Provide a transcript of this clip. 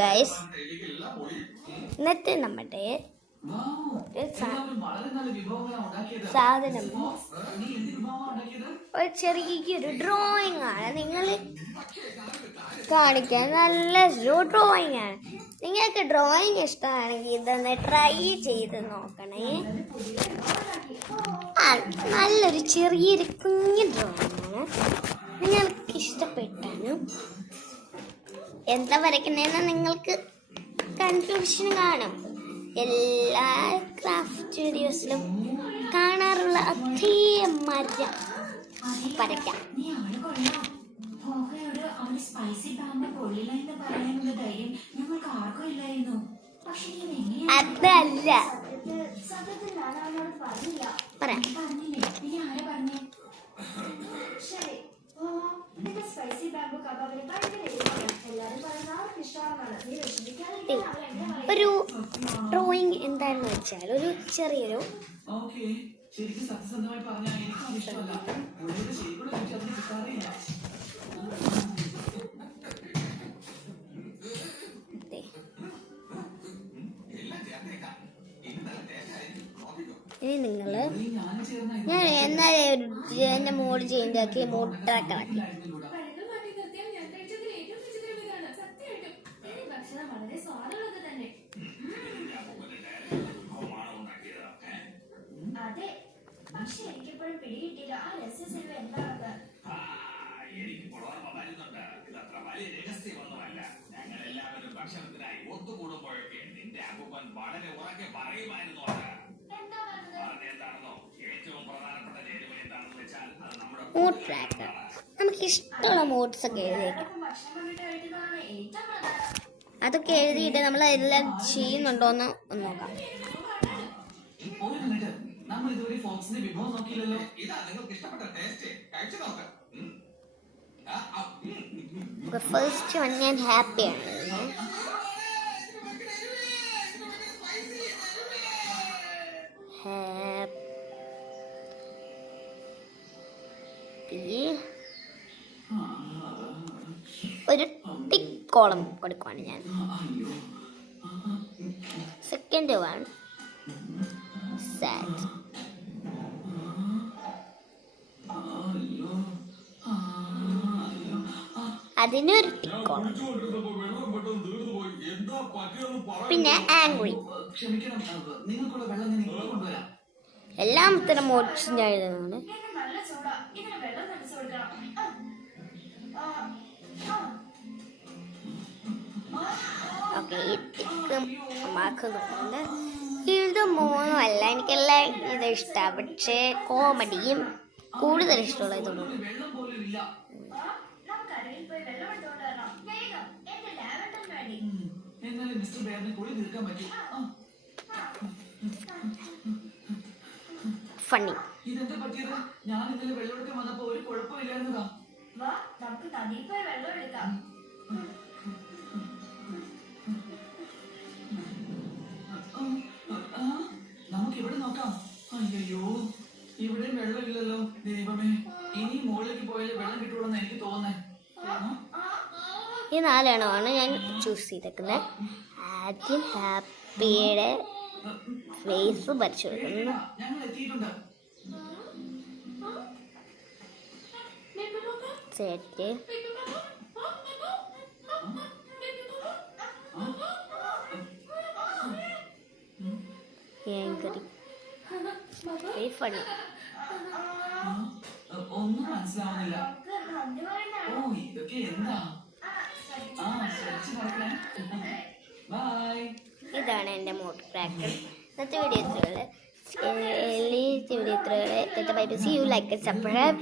Guys, ഇന്നത്തെ നമ്മുടെ സാധനം ഒരു ചെറിയൊരു ഡ്രോയിങ് ആണ്. നിങ്ങൾ കാണിക്കാൻ നല്ല ഡ്രോയിങ് ആണ്. നിങ്ങൾക്ക് ഡ്രോയിങ് ഇഷ്ടമാണെങ്കിൽ ഇതൊന്ന് ട്രൈ ചെയ്ത് നോക്കണേ. നല്ലൊരു ചെറിയൊരു കുഞ്ഞു ഡ്രോയിങ് ആണ്. നിങ്ങൾക്ക് ഇഷ്ടപ്പെട്ടാലും എന്താ വരയ്ക്കുന്നതെന്ന് നിങ്ങൾക്ക് കൺഫ്യൂഷൻ കാണും. എല്ലാ ക്രാഫ്റ്റ് വീഡിയോസിലും കാണാറുള്ള അതേ മരം വരയ്ക്കാം. അതല്ല പറയാം. ഒരു ഡ്രോയിങ് എന്താണെന്ന് വെച്ചാൽ ഒരു ചെറിയൊരു ഇനി നിങ്ങൾ ഞാൻ എന്നാലും എൻ്റെ മോഡ് ചേഞ്ച് ആക്കി മോഡ് ട്രാക്ക് ആക്കി. മോഡ് ട്രാക്ക് നമുക്ക് ഇഷ്ടമുള്ള മോഡ്സ് ഒക്കെ എഴുതിയേക്കാം. അതൊക്കെ എഴുതിയിട്ട് നമ്മൾ എല്ലാം ചെയ്യുന്നുണ്ടോന്ന് ഒന്ന് നോക്കാം. ഫസ്റ്റ് വൺ ഞാൻ ഹാപ്പിയാണ്. ഒരു ടിക്ക് കോളം കൊടുക്കുവാണ് ഞാൻ. Second one sad. അതിനൊരു ടിക്ക് കോളം. പിന്നെ ആംഗ്രി. എല്ലാം ഇത്തരം മോഡ്സ് ഞാൻ എഴുതുന്നതാണ്. ഓക്കെ, ഈ ടിക്ക് മാക്കുന്നുണ്ട്. ഇത് മൂന്നും അല്ല, എനിക്കെല്ലാം ഇത് ഇഷ്ടമാണ്. പക്ഷേ കോമഡിയും കൂടുതൽ ഇഷ്ടമുള്ള ഇതൊന്നും. ഫണ്ണി. നമുക്ക് ഇവിടെ നോക്കാം. അയ്യോ, ഇവിടെ വെള്ളമില്ലല്ലോ. ദൈവമേ, ഇനി മുകളിലേക്ക് പോയാലേ വെള്ളം കിട്ടുള്ളൂ എനിക്ക് തോന്നുന്നേ. ഈ 4 എണ്ണമാണ് ഞാൻ ചൂസ് ചെയ്തേക്കുന്നത്. ആദ്യം ഹാപ്പിയുടെ ഫേസ് വരച്ചു കൊടുക്കുന്നു. സെറ്റ്. ഫണ്ണി. ഒന്നും മനസ്സിലാവുന്നില്ല. ഓ, ഇതൊക്കെ എന്താ? ഇതാണ് എൻ്റെ മോഡ് ട്രാക്കർ. ഇന്നത്തെ വീഡിയോ ഇത്രയുള്ളൂ. See you, like and subscribe.